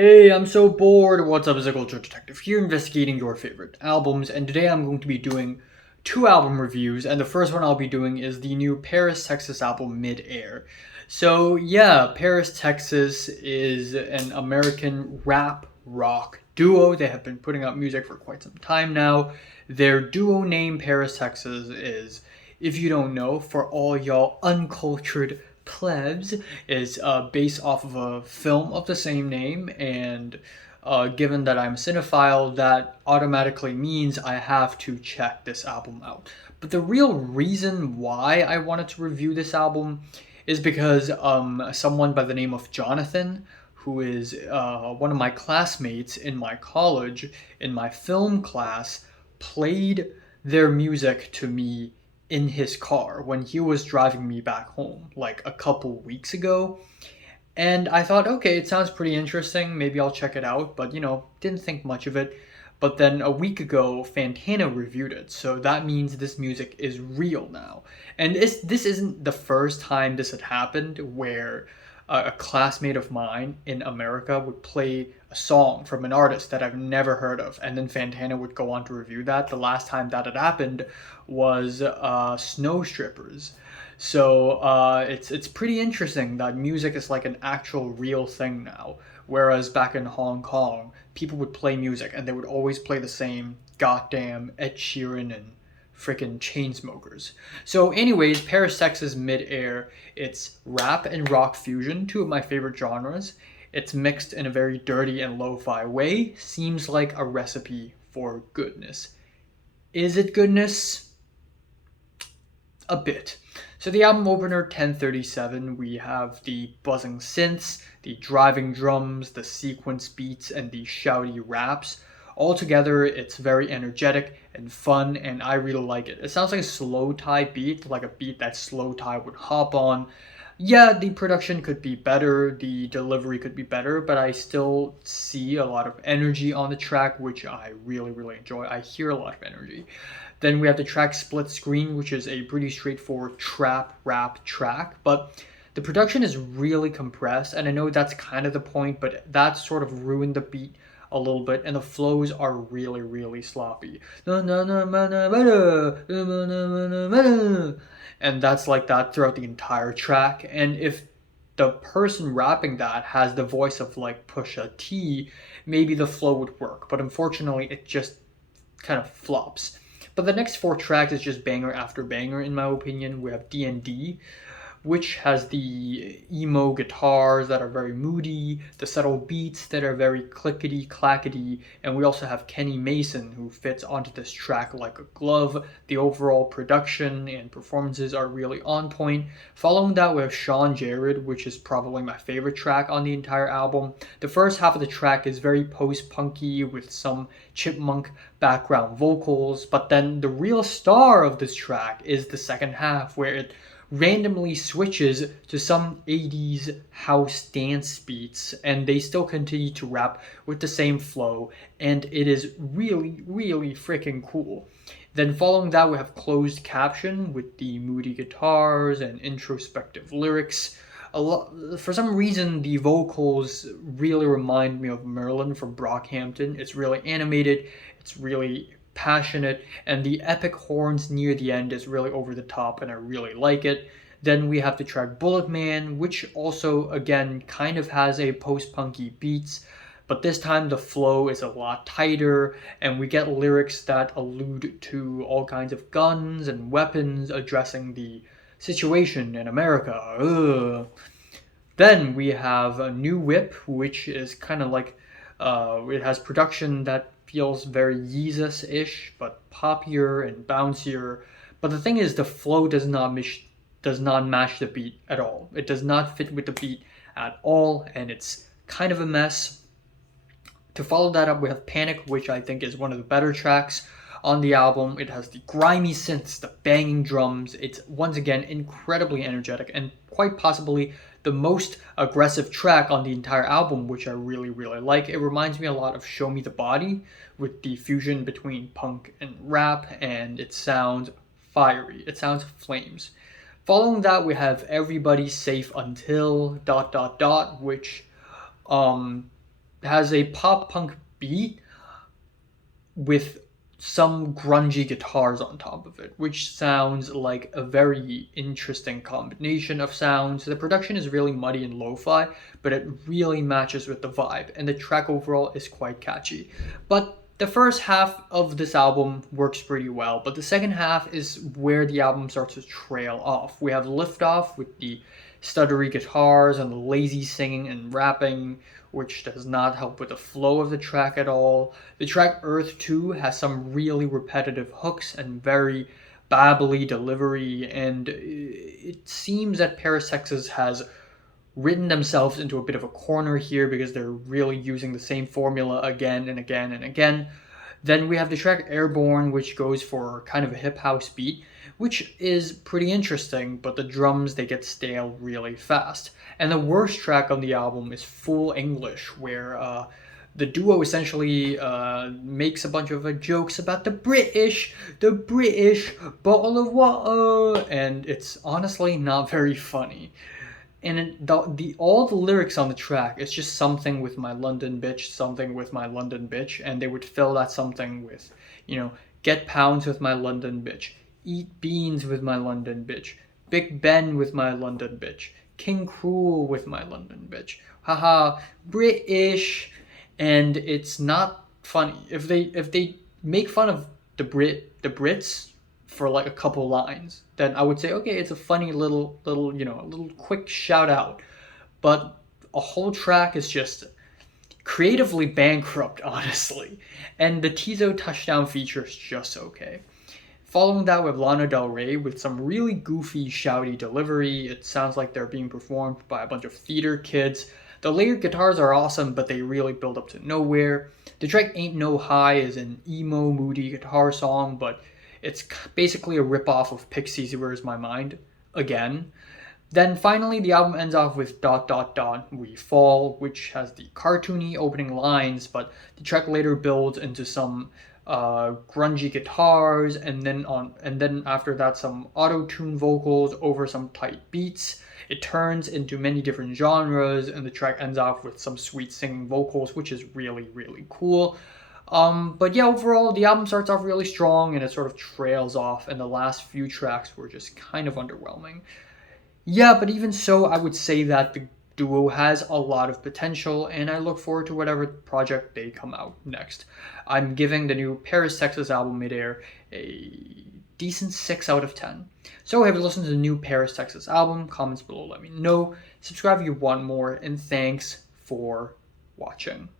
Hey, I'm so bored. What's up? It's a culture detective here investigating your favorite albums, and today I'm going to be doing two album reviews, and the first one I'll be doing is the new Paris, Texas album Mid-Air. So, yeah, Paris, Texas is an American rap rock duo. They have been putting out music for quite some time now. Their duo name, Paris, Texas, is, if you don't know, for all y'all uncultured plebs, is based off of a film of the same name, and given that I'm a cinephile, that automatically means I have to check this album out. But the real reason why I wanted to review this album is because someone by the name of Jonathan, who is one of my classmates in my college, in my film class, played their music to me in his car when he was driving me back home like a couple weeks ago. And I thought, okay, it sounds pretty interesting. Maybe I'll check it out, but didn't think much of it. But then a week ago, Fantana reviewed it, so that means this music is real now. And this isn't the first time this had happened where a classmate of mine in America would play a song from an artist that I've never heard of, and then Fantana would go on to review that. The last time that had happened was Snow Strippers. So it's pretty interesting that music is like an actual real thing now. Whereas back in Hong Kong, people would play music and they would always play the same goddamn Ed Sheeran and freaking Chainsmokers. So, anyways, Paris, Texas Mid-Air. It's rap and rock fusion, two of my favorite genres. It's mixed in a very dirty and lo-fi way. Seems like a recipe for goodness. Is it goodness? A bit. So the album opener 1037, we have the buzzing synths, the driving drums, the sequence beats, and the shouty raps. Altogether, it's very energetic and fun, and I really like it. It sounds like a slow tie beat, like a beat that slow tie would hop on. Yeah, the production could be better, the delivery could be better, but I still see a lot of energy on the track, which I really, really enjoy. I hear a lot of energy. Then we have the track Split Screen, which is a pretty straightforward trap rap track, but the production is really compressed, and I know that's kind of the point, but that sort of ruined the beat a little bit, and the flows are really, really sloppy. And that's like that throughout the entire track. And if the person rapping that has the voice of like Pusha T, maybe the flow would work. But unfortunately, it just kind of flops. But the next four tracks is just banger after banger, in my opinion. We have D&D, which has the emo guitars that are very moody, the subtle beats that are very clickety clackety, and we also have Kenny Mason, who fits onto this track like a glove. The overall production and performances are really on point. Following that, we have Sean Jared, which is probably my favorite track on the entire album. The first half of the track is very post-punky with some chipmunk background vocals, but then the real star of this track is the second half, where it randomly switches to some 80s house dance beats, and they still continue to rap with the same flow, and it is really, really freaking cool. Then following that, we have Closed Caption with the moody guitars and introspective lyrics. For some reason, the vocals really remind me of Merlin from Brockhampton. It's really animated, it's really passionate, and the epic horns near the end is really over the top, and I really like it. Then we have the track Bullet Man, which also, again, kind of has a post-punky beats, but this time the flow is a lot tighter, and we get lyrics that allude to all kinds of guns and weapons addressing the situation in America. Ugh. Then we have a New Whip, which is kind of like, it has production that feels very Yeezus-ish, but poppier and bouncier. But the thing is, the flow does not match the beat at all. It does not fit with the beat at all, and it's kind of a mess. To follow that up, we have Panic, which I think is one of the better tracks on the album. It has the grimy synths, the banging drums. It's once again incredibly energetic and quite possibly the most aggressive track on the entire album, which I really, really like. It reminds me a lot of Show Me the Body with the fusion between punk and rap, and it sounds fiery. It sounds flames. Following that, we have Everybody Safe Until ... which has a pop punk beat with some grungy guitars on top of it, which sounds like a very interesting combination of sounds. The production is really muddy and lo-fi, but it really matches with the vibe, and the track overall is quite catchy. But the first half of this album works pretty well, but the second half is where the album starts to trail off. We have Liftoff with the stuttery guitars and the lazy singing and rapping, which does not help with the flow of the track at all. The track Earth 2 has some really repetitive hooks and very babbly delivery, and it seems that Paris, Texas has written themselves into a bit of a corner here because they're really using the same formula again and again and again. Then we have the track Airborne, which goes for kind of a hip house beat, which is pretty interesting, but the drums they get stale really fast. And the worst track on the album is Full English, where the duo essentially makes a bunch of jokes about the British bottle of water, and it's honestly not very funny. And all the lyrics on the track, it's just something with my London bitch, something with my London bitch, and they would fill that something with, get pounds with my London bitch, eat beans with my London bitch, Big Ben with my London bitch, King Cruel with my London bitch, haha, British, and it's not funny. If they make fun of the Brits for like a couple lines, then I would say, okay, it's a funny little a little quick shout out. But a whole track is just creatively bankrupt, honestly. And the Tizo touchdown feature is just okay. Following that with Lana Del Rey with some really goofy, shouty delivery. It sounds like they're being performed by a bunch of theater kids. The layered guitars are awesome, but they really build up to nowhere. The track Ain't No High is an emo, moody guitar song, but it's basically a ripoff of Pixies' Where's My Mind again. Then finally, the album ends off with dot dot dot We Fall, which has the cartoony opening lines, but the track later builds into some grungy guitars, and then after that some auto-tune vocals over some tight beats. It turns into many different genres, and the track ends off with some sweet singing vocals, which is really really cool. But yeah, overall, the album starts off really strong and it sort of trails off, and the last few tracks were just kind of underwhelming. Yeah, but even so, I would say that the duo has a lot of potential, and I look forward to whatever project they come out next. I'm giving the new Paris, Texas album Midair a decent 6 out of 10. So have you listened to the new Paris, Texas album? Comments below, let me know. Subscribe if you want more, and thanks for watching.